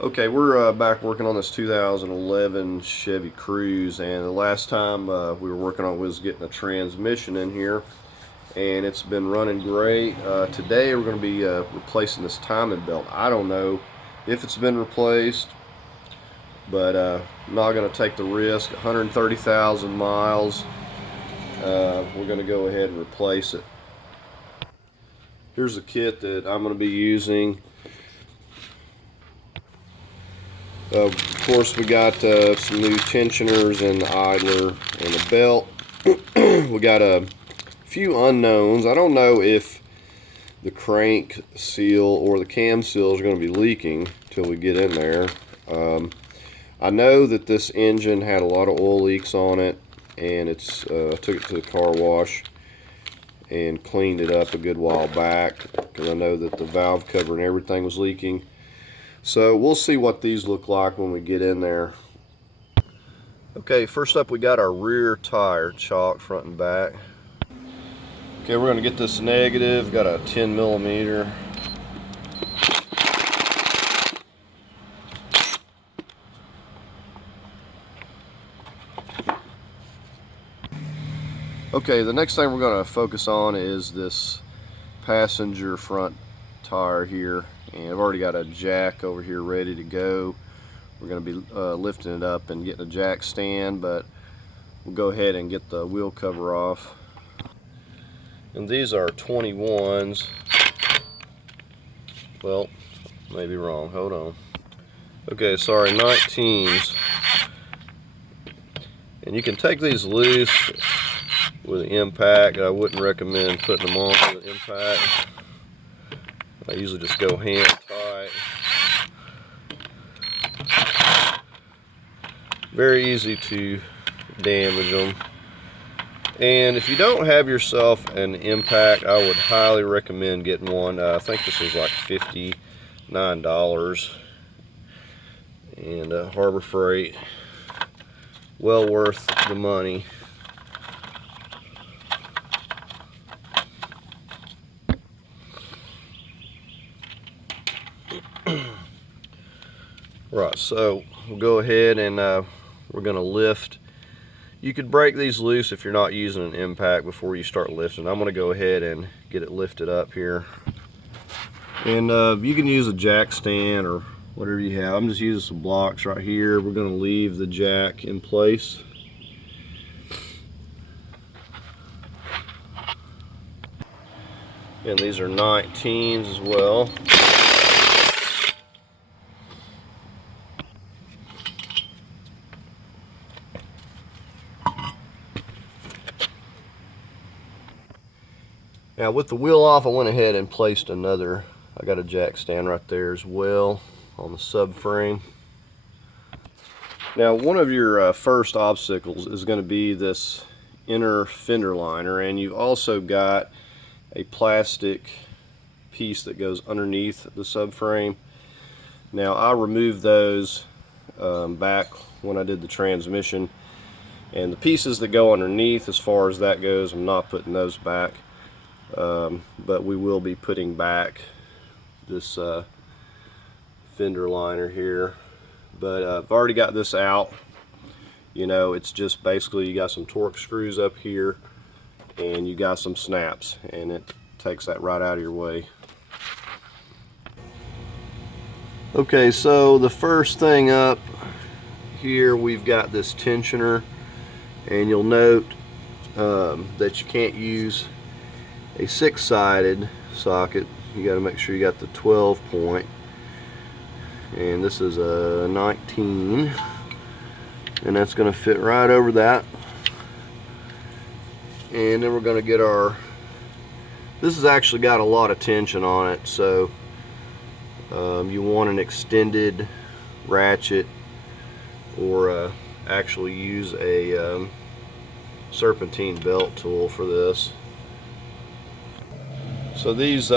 Okay, we're back working on this 2011 Chevy Cruze, and the last time we were working on was getting a transmission in here, and it's been running great. Today we're going to be replacing this timing belt. I don't know if it's been replaced, but I'm not going to take the risk. 130,000 miles. We're going to go ahead and replace it. Here's the kit that I'm going to be using. Of course, we got some new tensioners and the idler and the belt. We got a few unknowns. I don't know if the crank seal or the cam seals are going to be leaking till we get in there. I know that this engine had a lot of oil leaks on it, and it's took it to the car wash and cleaned it up a good while back, because I know that the valve cover and everything was leaking. So we'll see what these look like when we get in there. Okay, first up we got our rear tire chock front and back. Okay, we're going to get this negative. Got a 10 millimeter. Okay, the next thing we're going to focus on is this passenger front tire here. And I've already got a jack over here ready to go. We're going to be lifting it up and getting a jack stand, but we'll go ahead and get the wheel cover off. And these are 21s. Well, maybe wrong. Hold on. Okay, sorry, 19s. And you can take these loose with an impact. I wouldn't recommend putting them on with an impact. I usually just go hand tight. Very easy to damage them. And if you don't have yourself an impact, I would highly recommend getting one. I think this was like $59. And Harbor Freight, well worth the money. Right, so we'll go ahead and we're going to lift. You could break these loose if you're not using an impact before you start lifting. I'm going to go ahead and get it lifted up here. And you can use a jack stand or whatever you have. I'm just using some blocks right here. We're going to leave the jack in place. And these are 19s as well. Now with the wheel off, I went ahead and placed another, I got a jack stand right there as well on the subframe. Now one of your first obstacles is going to be this inner fender liner, and you've also got a plastic piece that goes underneath the subframe. Now I removed those back when I did the transmission, and the pieces that go underneath, as far as that goes, I'm not putting those back. But we will be putting back this fender liner here. But I've already got this out. You know, it's just basically you got some torque screws up here and you got some snaps, and it takes that right out of your way. Okay, so the first thing up here, we've got this tensioner, and you'll note that you can't use a 6-sided socket. You got to make sure you got the 12 point, and this is a 19, and that's going to fit right over that. And then we're going to get our, this has actually got a lot of tension on it, so you want an extended ratchet, or actually use a serpentine belt tool for this. So these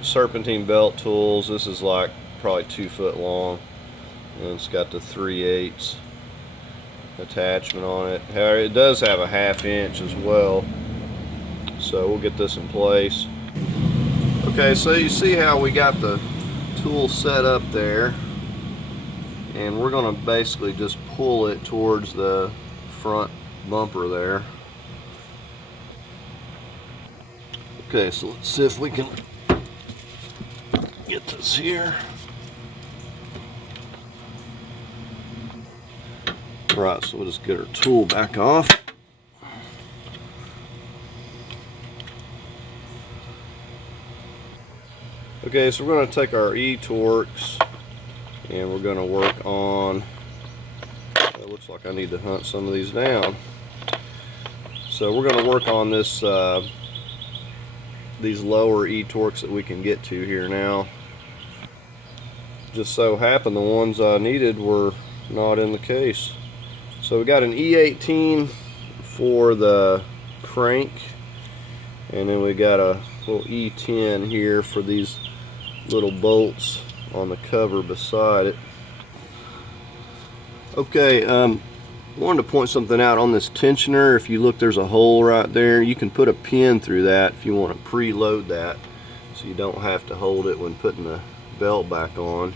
serpentine belt tools, this is like probably 2 foot long, and it's got the 3/8 attachment on it. However, it does have a 1/2 inch as well, so we'll get this in place. Okay, so you see how we got the tool set up there. and we're going to basically just pull it towards the front bumper there. Okay, so let's see if we can get this here. Right, so we'll just get our tool back off. Okay, so we're going to take our E-Torx and we're going to work on, it looks like I need to hunt some of these down. So we're going to work on this, these lower E-Torx that we can get to here now. Just so happened the ones I needed were not in the case. So we got an E18 for the crank, and then we got a little E10 here for these little bolts on the cover beside it. Okay, wanted to point something out on this tensioner. If you look, there's a hole right there. You can put a pin through that if you want to preload that, so you don't have to hold it when putting the belt back on.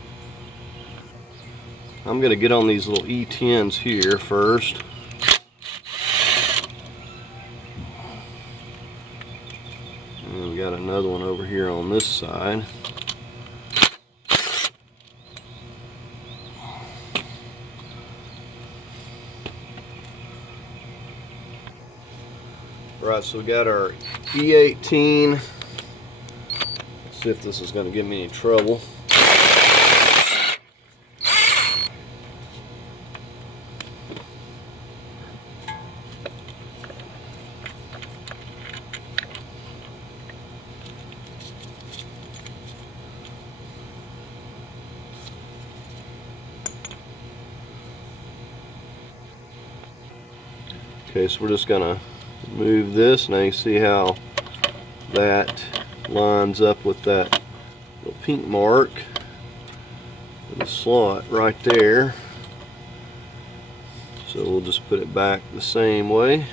I'm going to get on these little E10s here first. And we got another one over here on this side. Right, so we got our E18. Let's see if this is going to give me any trouble. Okay, so we're just gonna move this. Now you see how that lines up with that little pink mark in the slot right there. So we'll just put it back the same way.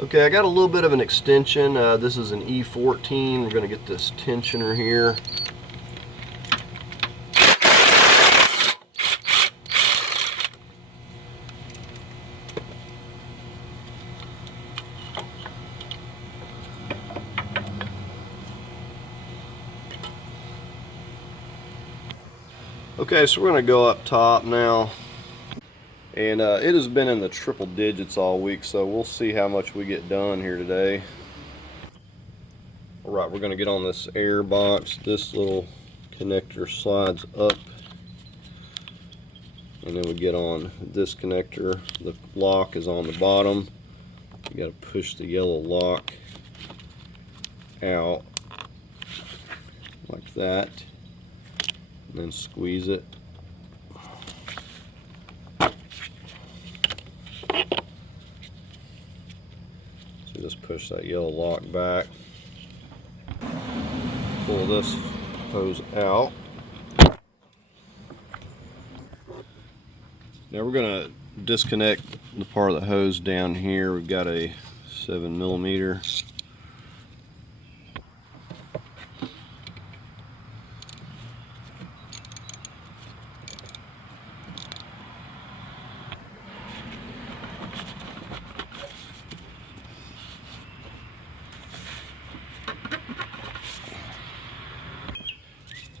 Okay, I got a little bit of an extension. This is an E14. We're gonna get this tensioner here. Okay, so we're going to go up top now, and it has been in the triple digits all week, so we'll see how much we get done here today. Alright, we're going to get on this air box. This little connector slides up, and then we get on this connector. The lock is on the bottom. You got to push the yellow lock out like that. And then squeeze it. So just push that yellow lock back. Pull this hose out. Now we're going to disconnect the part of the hose down here. We've got a 7mm.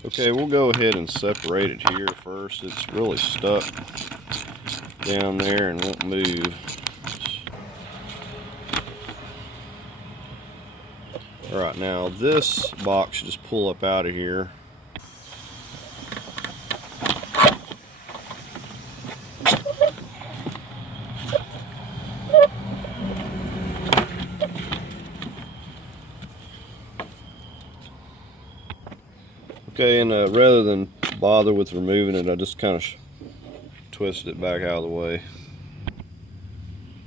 Okay, we'll go ahead and separate it here first. It's really stuck down there and won't move. Alright, now this box should just pull up out of here. Okay, and rather than bother with removing it, I just kind of twisted it back out of the way.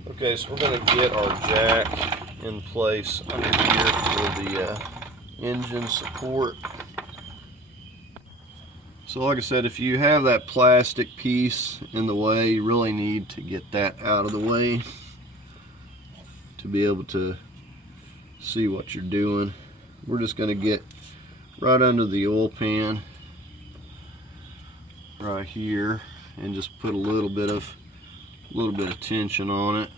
Okay, so we're going to get our jack in place under here for the engine support. So like I said, if you have that plastic piece in the way, you really need to get that out of the way to be able to see what you're doing. We're just going to get right under the oil pan right here, and just put a little bit of tension on it.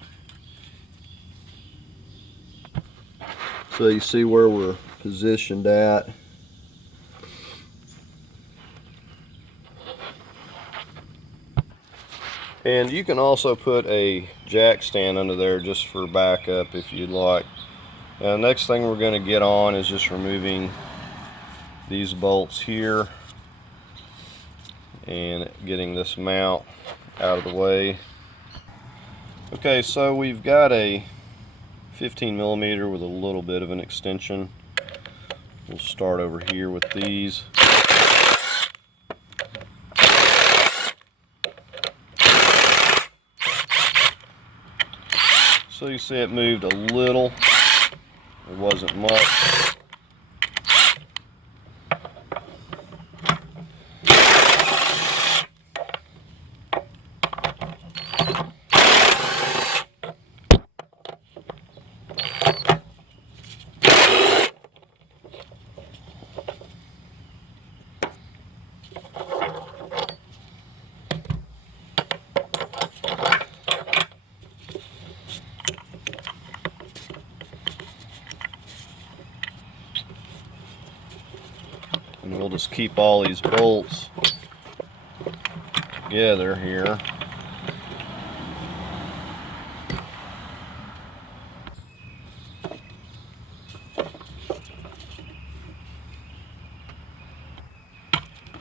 So you see where we're positioned at. And you can also put a jack stand under there just for backup if you'd like. Now, the next thing we're going to get on is just removing these bolts here and getting this mount out of the way. Okay, so we've got a 15mm with a little bit of an extension. We'll start over here with these. So you see it moved a little. It wasn't much. And we'll just keep all these bolts together here.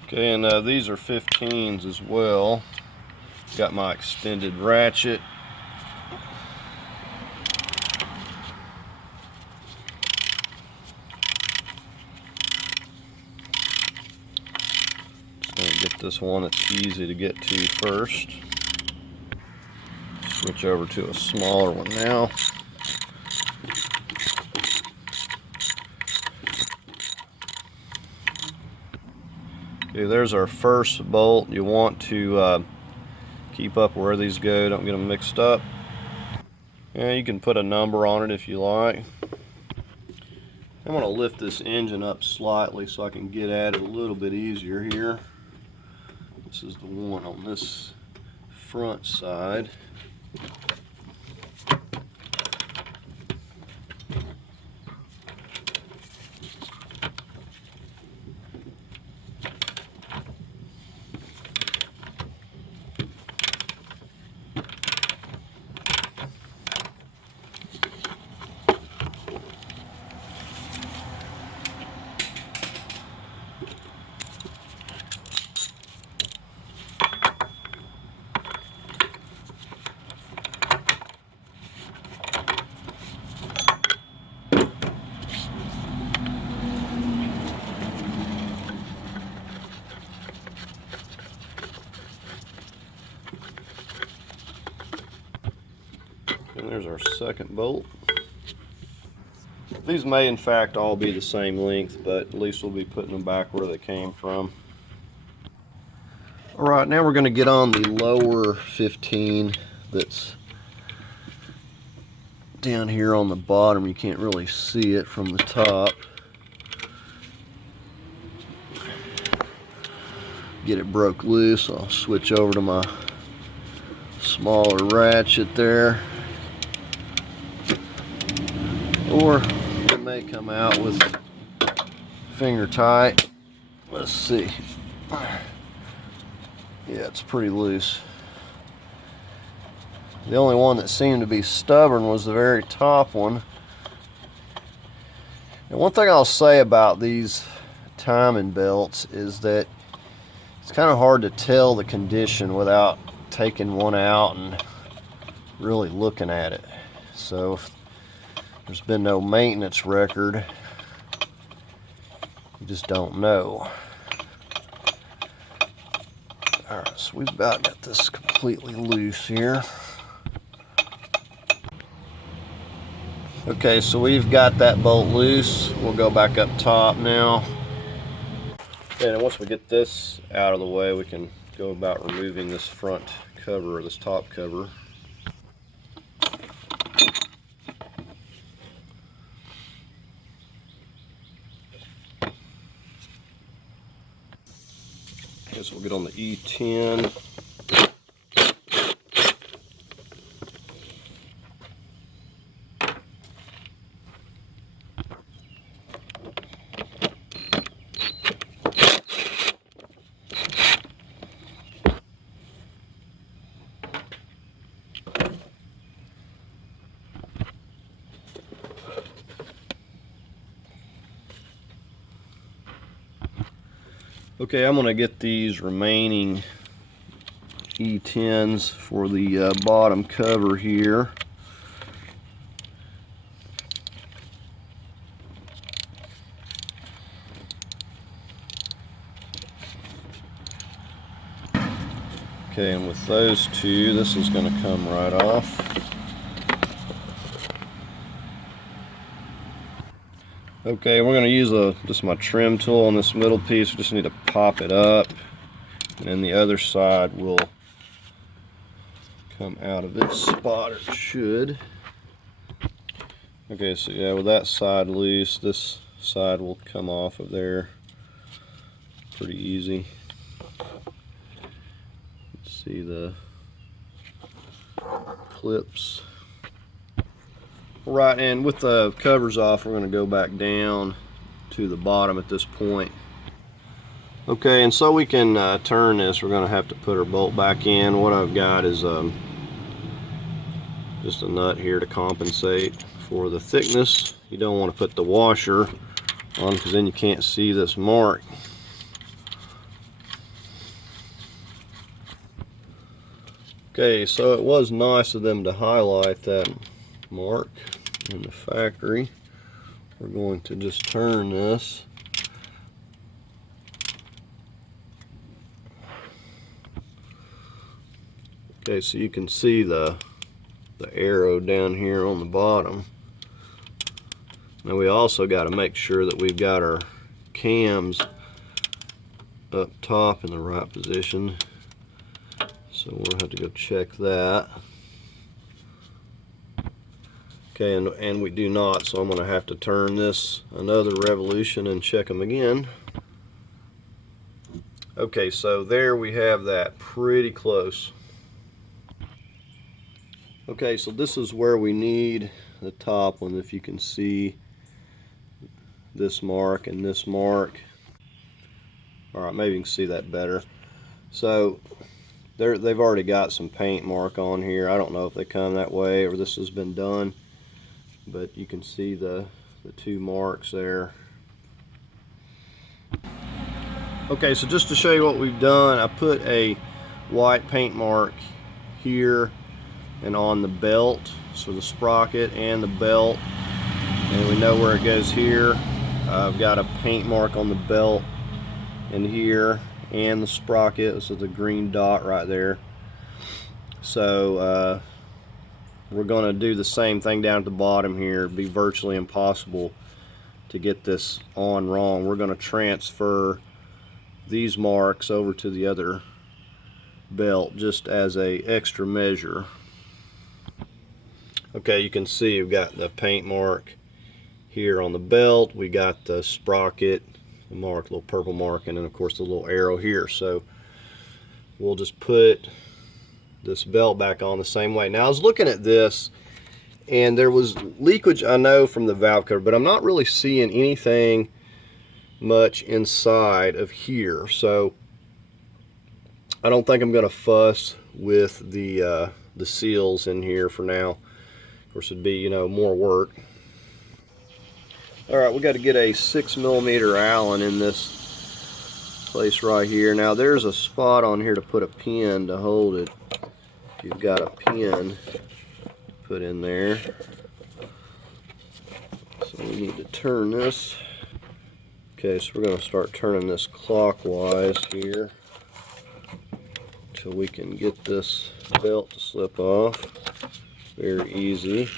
Okay, and these are 15s as well. Got my extended ratchet. Get this one that's easy to get to first. Switch over to a smaller one now. Okay, there's our first bolt. You want to keep up where these go, don't get them mixed up. And you can put a number on it if you like. I'm going to lift this engine up slightly so I can get at it a little bit easier here. This is the one on this front side. And there's our second bolt. These may in fact all be the same length, but at least we'll be putting them back where they came from. Alright, now we're going to get on the lower 15 that's down here on the bottom. You can't really see it from the top. Get it broke loose. I'll switch over to my smaller ratchet there. Or it may come out with finger tight. Let's see. Yeah, it's pretty loose. The only one that seemed to be stubborn was the very top one. And one thing I'll say about these timing belts is that it's kind of hard to tell the condition without taking one out and really looking at it. So if there's been no maintenance record, you just don't know. Alright, so we've about got this completely loose here. Okay, so we've got that bolt loose. We'll go back up top now. And once we get this out of the way, we can go about removing this front cover, or this top cover. Guess we'll get on the E10. Okay, I'm going to get these remaining E10s for the bottom cover here. Okay, and with those two, this is going to come right off. Okay, we're going to use just my trim tool on this middle piece. We just need to pop it up, and then the other side will come out of its spot, or it should. Okay, so yeah, with that side loose, this side will come off of there pretty easy. Let's see the clips. Right, and with the covers off, we're going to go back down to the bottom at this point. Okay, and so we can turn this, we're going to have to put our bolt back in. What I've got is just a nut here to compensate for the thickness. You don't want to put the washer on because then you can't see this mark. Okay, so it was nice of them to highlight that mark in the factory. We're going to just turn this. Okay, so you can see the arrow down here on the bottom. Now we also got to make sure that we've got our cams up top in the right position. So we'll have to go check that. Okay, and we do not, so I'm going to have to turn this another revolution and check them again. Okay, so there we have that, pretty close. Okay, so this is where we need the top one, if you can see this mark and this mark. Alright, maybe you can see that better. So they've already got some paint mark on here. I don't know if they come that way or this has been done, but you can see the two marks there. Okay, so just to show you what we've done, I put a white paint mark here and on the belt, so the sprocket and the belt, and we know where it goes here. I've got a paint mark on the belt in here and the sprocket. This is the green dot right there. So we're going to do the same thing down at the bottom here. It'd be virtually impossible to get this on wrong. We're going to transfer these marks over to the other belt just as a extra measure. Okay, you can see we've got the paint mark here on the belt. We got the sprocket, the mark, little purple mark, and then of course the little arrow here. So we'll just put this belt back on the same way. Now I was looking at this and there was leakage, I know, from the valve cover, but I'm not really seeing anything much inside of here. So I don't think I'm going to fuss with the seals in here for now. Of course, it'd be, you know, more work. All right, we got to get a 6mm Allen in this place right here. Now there's a spot on here to put a pin to hold it. If you've got a pin, put in there. So we need to turn this. Okay, so we're going to start turning this clockwise here until we can get this belt to slip off. Very easy.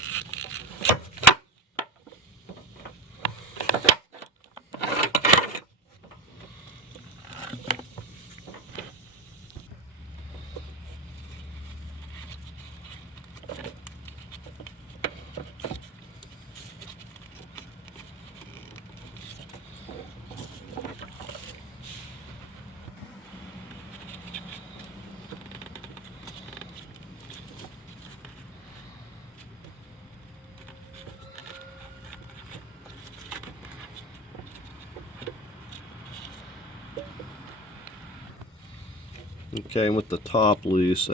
Okay, and with the top loose,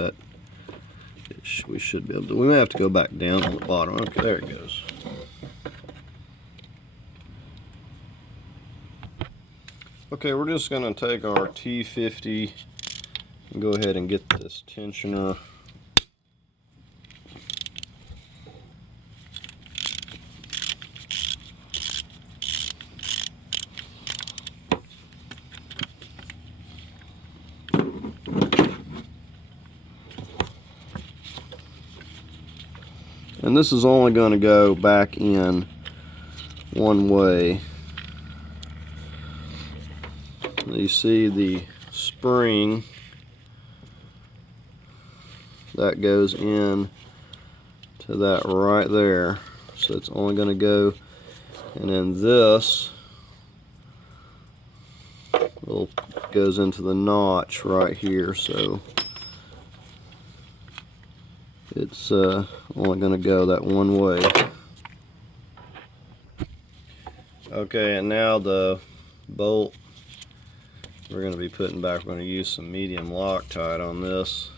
we should be able to. We may have to go back down on the bottom. Okay, there it goes. Okay, we're just going to take our T50 and go ahead and get this tensioner. And this is only going to go back in one way. You see the spring that goes in to that right there. So it's only going to go, and then this goes into the notch right here. So it's only going to go that one way. Okay, and now the bolt we're going to be putting back. We're going to use some medium Loctite on this.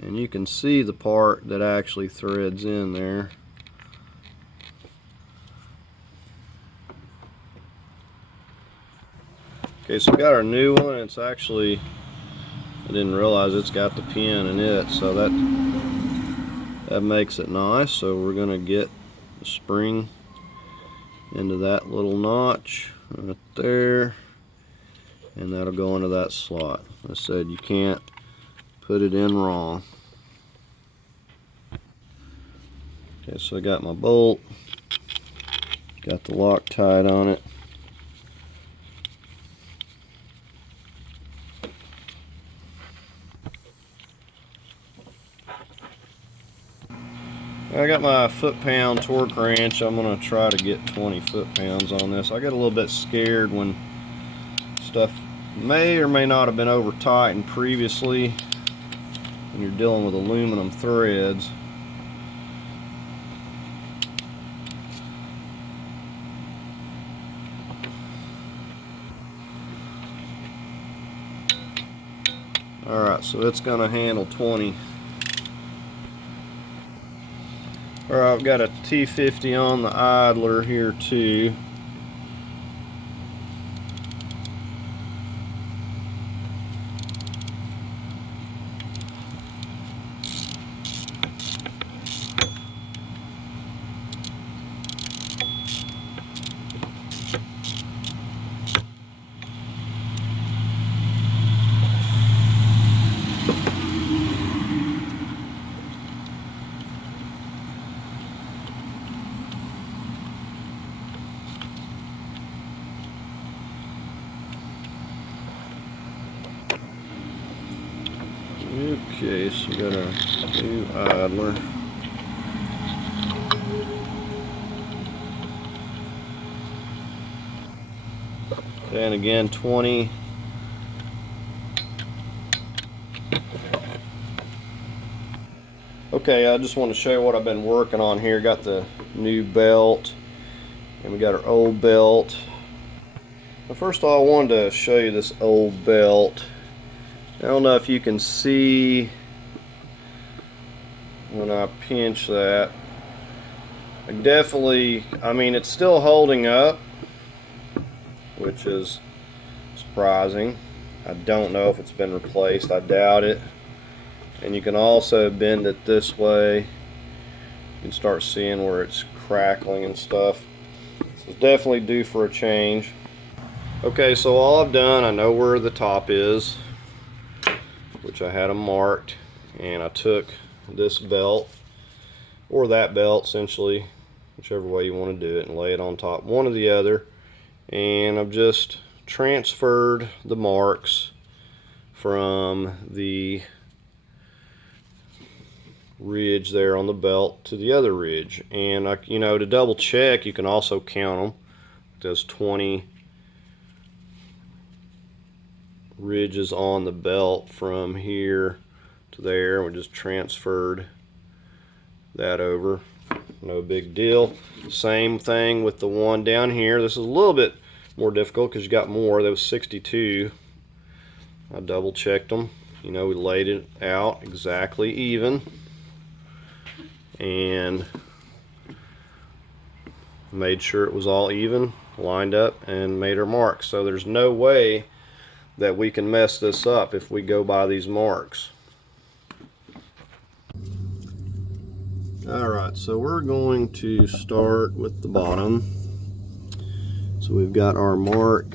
And you can see the part that actually threads in there. Okay, so we got our new one. It's actually, I didn't realize it's got the pin in it, so that makes it nice. So we're going to get the spring into that little notch right there, and that'll go into that slot. I said you can't put it in wrong. Okay, so I got my bolt, got the Loctite on it. I got my foot-pound torque wrench. I'm going to try to get 20 foot-pounds on this. I get a little bit scared when stuff may or may not have been over tightened previously when you're dealing with aluminum threads. Alright, so it's going to handle 20. Alright, I've got a T50 on the idler here too. Okay, so we got a new idler. And again, 20. Okay, I just want to show you what I've been working on here. Got the new belt, and we got our old belt. Well, first of all, I wanted to show you this old belt. I don't know if you can see when I pinch that. I mean, it's still holding up, which is surprising. I don't know if it's been replaced. I doubt it. And you can also bend it this way. You can start seeing where it's crackling and stuff. So it's definitely due for a change. Okay, so all I've done, I know where the top is, which I had them marked, and I took this belt or that belt, essentially, whichever way you want to do it, and lay it on top one or the other, and I've just transferred the marks from the ridge there on the belt to the other ridge. And you know, to double check, you can also count them. There's 20 ridges on the belt from here to there. We just transferred that over, no big deal. Same thing with the one down here. This is a little bit more difficult because you got more. That was 62, I double checked them. You know, we laid it out exactly even and made sure it was all even, lined up, and made our marks. So there's no way that we can mess this up if we go by these marks. Alright, so we're going to start with the bottom. So we've got our mark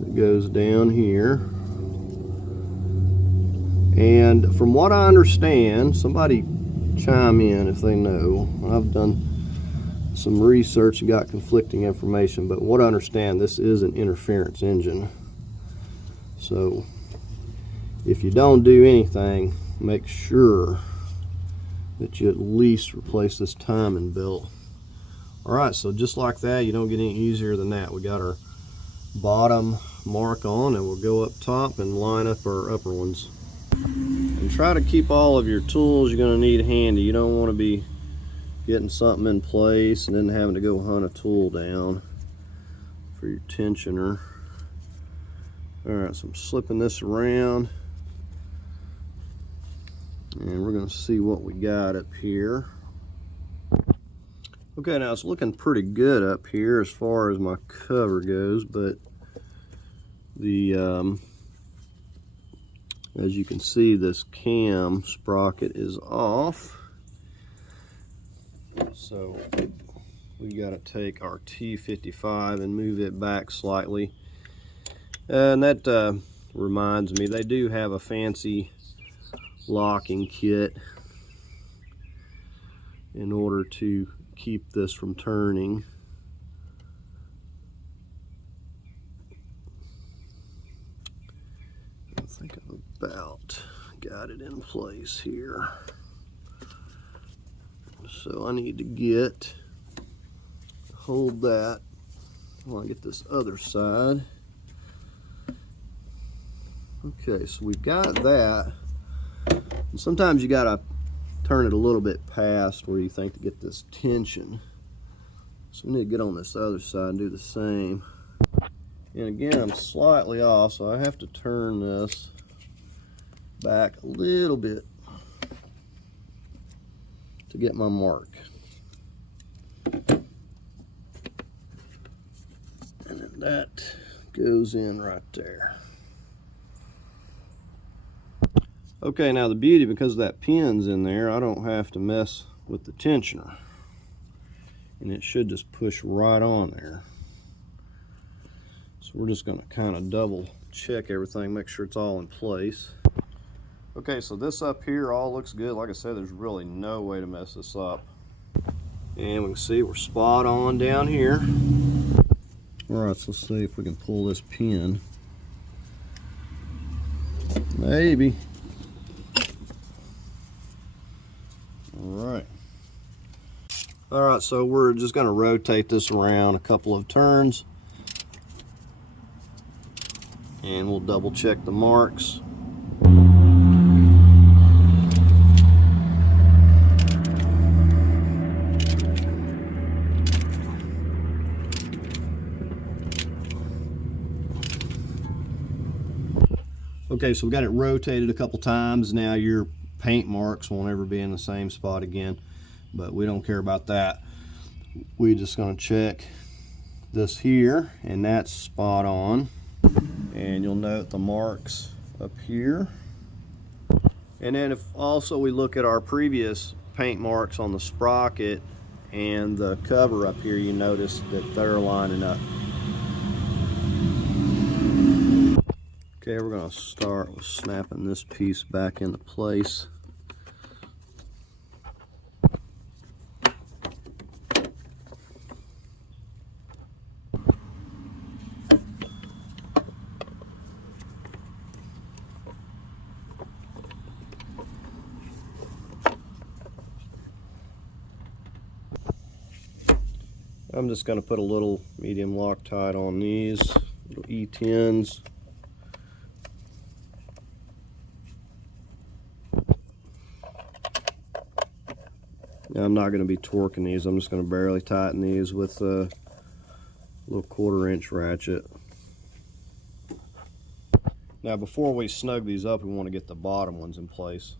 that goes down here. And from what I understand, somebody chime in if they know. I've done some research and got conflicting information, but what I understand, this is an interference engine. So if you don't do anything, make sure that you at least replace this timing belt. Alright, so just like that, you don't get any easier than that. We got our bottom mark on, and we'll go up top and line up our upper ones. And try to keep all of your tools you're going to need handy. You don't want to be getting something in place and then having to go hunt a tool down for your tensioner. Alright, so I'm slipping this around, and we're going to see what we got up here. Okay, now it's looking pretty good up here as far as my cover goes, but the as you can see, this cam sprocket is off. So we got to take our T55 and move it back slightly. And that reminds me, they do have a fancy locking kit in order to keep this from turning. I think I've about got it in place here. So I need to hold that while I get this other side. Okay, so we've got that. And sometimes you gotta turn it a little bit past where you think to get this tension. So we need to get on this other side and do the same. And again, I'm slightly off, so I have to turn this back a little bit to get my mark. And then that goes in right there. Okay, now the beauty, because that pin's in there, I don't have to mess with the tensioner. And it should just push right on there. So we're just going to kind of double check everything, make sure it's all in place. Okay, so this up here all looks good. Like I said, there's really no way to mess this up. And we can see we're spot on down here. Alright, so let's see if we can pull this pin. Maybe. Alright. Alright, so we're just going to rotate this around a couple of turns. And we'll double check the marks. Okay, so we got it rotated a couple times. Now your paint marks won't ever be in the same spot again, but we don't care about that. We're just going to check this here, and that's spot on. And you'll note the marks up here. And then if also we look at our previous paint marks on the sprocket and the cover up here, you notice that they're lining up. Okay, we're going to start with snapping this piece back into place. I'm just going to put a little medium Loctite on these little E10s. Now I'm not going to be torquing these. I'm just going to barely tighten these with a little 1/4 inch ratchet. Now before we snug these up, we want to get the bottom ones in place.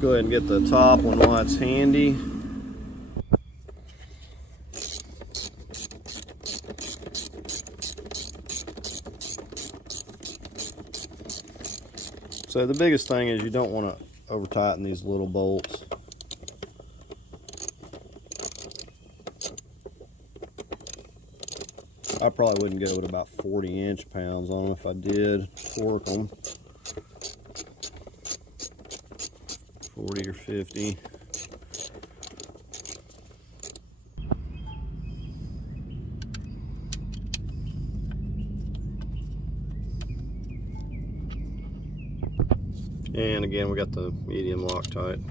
Go ahead and get the top one while it's handy. So the biggest thing is you don't want to over tighten these little bolts. I probably wouldn't go with about 40 inch-pounds on them if I did torque them. 40 or 50. And again, we got the medium Loctite.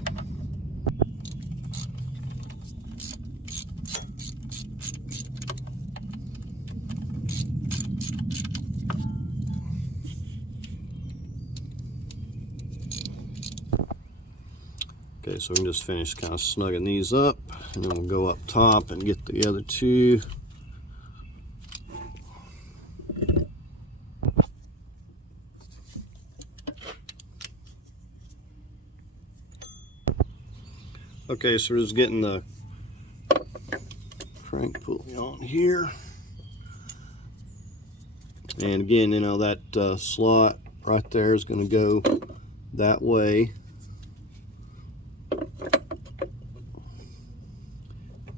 Okay, so we can just finish kind of snugging these up, and then we'll go up top and get the other two. Okay, so we're just getting the crank pulley on here. And again, you know, that slot right there is going to go that way.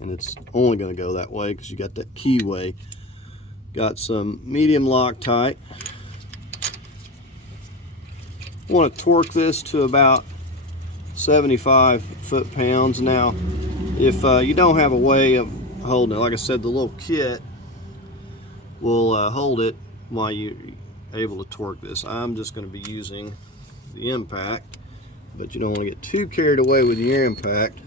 And it's only going to go that way because you got that keyway. Got some medium Loctite. I want to torque this to about 75 foot-pounds. Now, if you don't have a way of holding it, like I said, the little kit will hold it while you're able to torque this. I'm just going to be using the impact, but you don't want to get too carried away with your impact.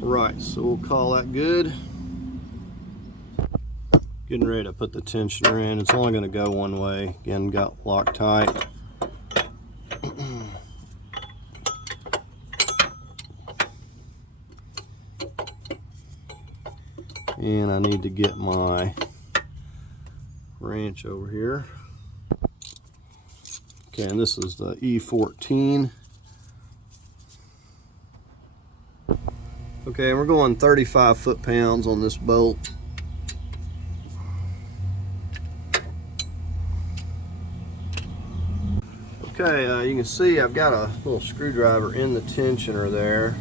Right, so we'll call that good. Getting ready to put the tensioner in. It's only going to go one way. Again, got Loctite. And I need to get my wrench over here. Okay, and this is the E14. Okay, we're going 35 foot-pounds on this bolt. Okay, you can see I've got a little screwdriver in the tensioner there,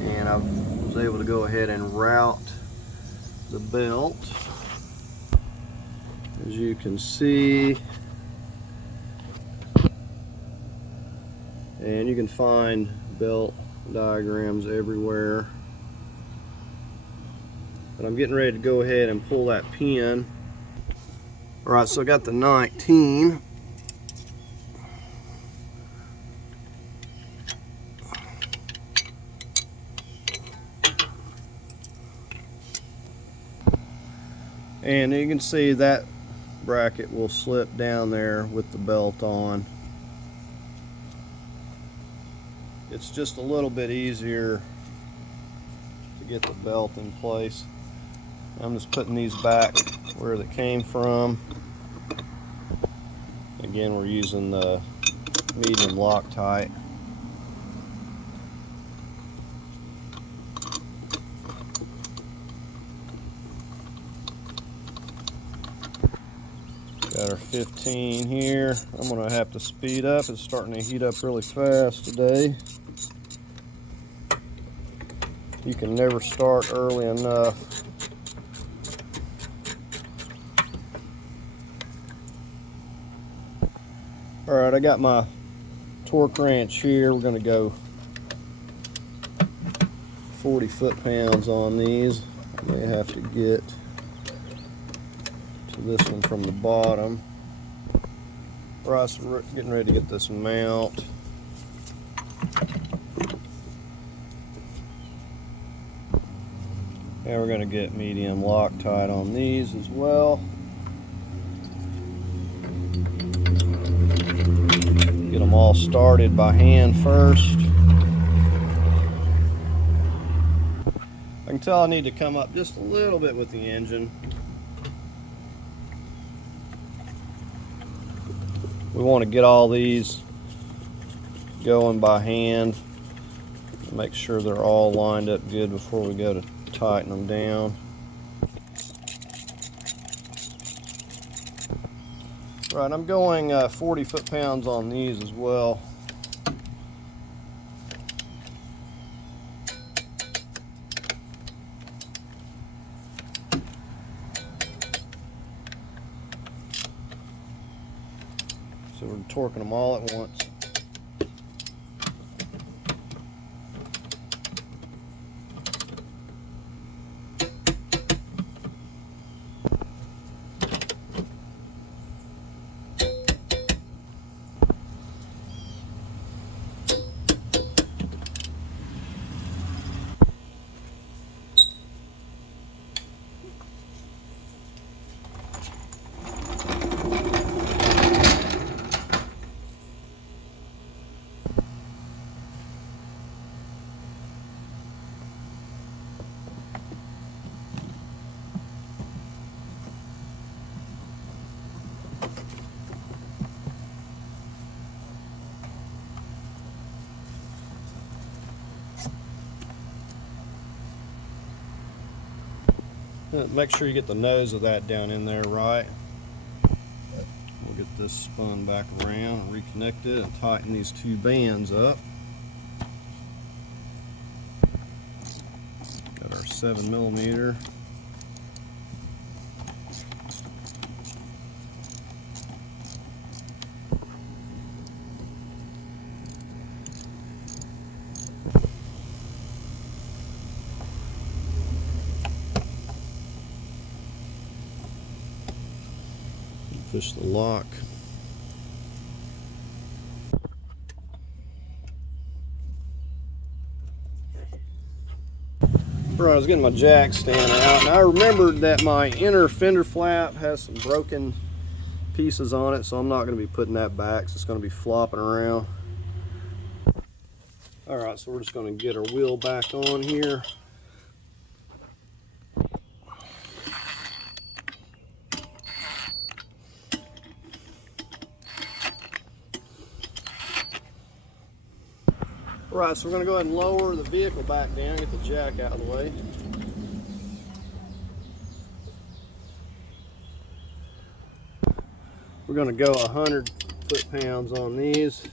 and I was able to go ahead and route the belt. As you can see, and you can find belt diagrams everywhere. But I'm getting ready to go ahead and pull that pin. Alright, so I got the 19. And you can see that bracket will slip down there with the belt on. It's just a little bit easier to get the belt in place. I'm just putting these back where they came from. Again, we're using the medium Loctite. Got our 15 here. I'm going to have to speed up. It's starting to heat up really fast today. You can never start early enough. Alright, I got my torque wrench here. We're going to go 40 foot-pounds on these. I may have to get to this one from the bottom. Alright, so we're getting ready to get this mount. And we're going to get medium Loctite on these as well. Get them all started by hand first. tell I need to come up just a little bit with the engine. We want to get all these going by hand. Make sure they're all lined up good before we go to tighten them down. Right, I'm going 40 foot-pounds on these as well. So we're torquing them all at once. Make sure you get the nose of that down in there right. We'll get this spun back around, reconnect it, and tighten these two bands up. Got our 7mm. Push the lock. Right, I was getting my jack stand out, and I remembered that my inner fender flap has some broken pieces on it, so I'm not going to be putting that back. So it's going to be flopping around. All right, so we're just going to get our wheel back on here. Right, so we're going to go ahead and lower the vehicle back down, get the jack out of the way. We're going to go 100 foot-pounds on these.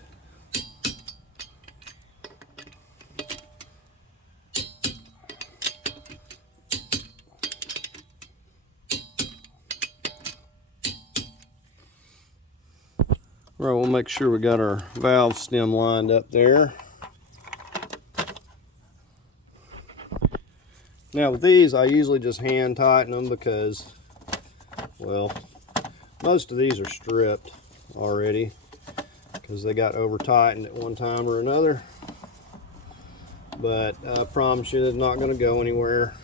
Right, we'll make sure we got our valve stem lined up there. Now with these, I usually just hand tighten them because, well, most of these are stripped already because they got over tightened at one time or another. But I promise you, it's not going to go anywhere.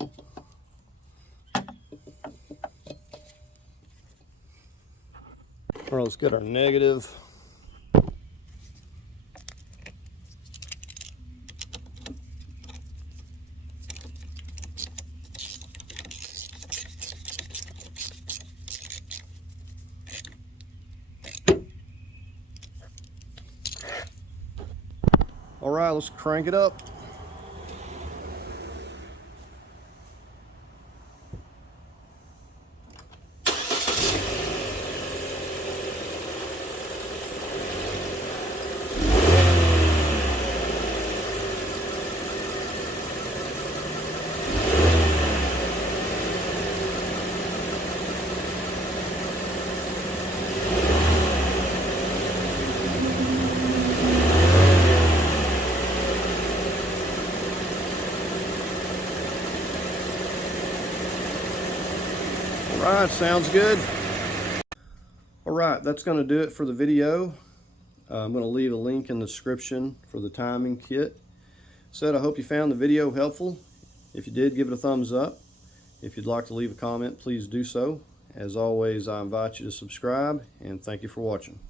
All right, let's get our negative. All right, let's crank it up. All right, sounds good. All right, that's going to do it for the video. I'm going to leave a link in the description for the timing kit. I hope you found the video helpful. If you did, give it a thumbs up. If you'd like to leave a comment, please do so. As always, I invite you to subscribe, and thank you for watching.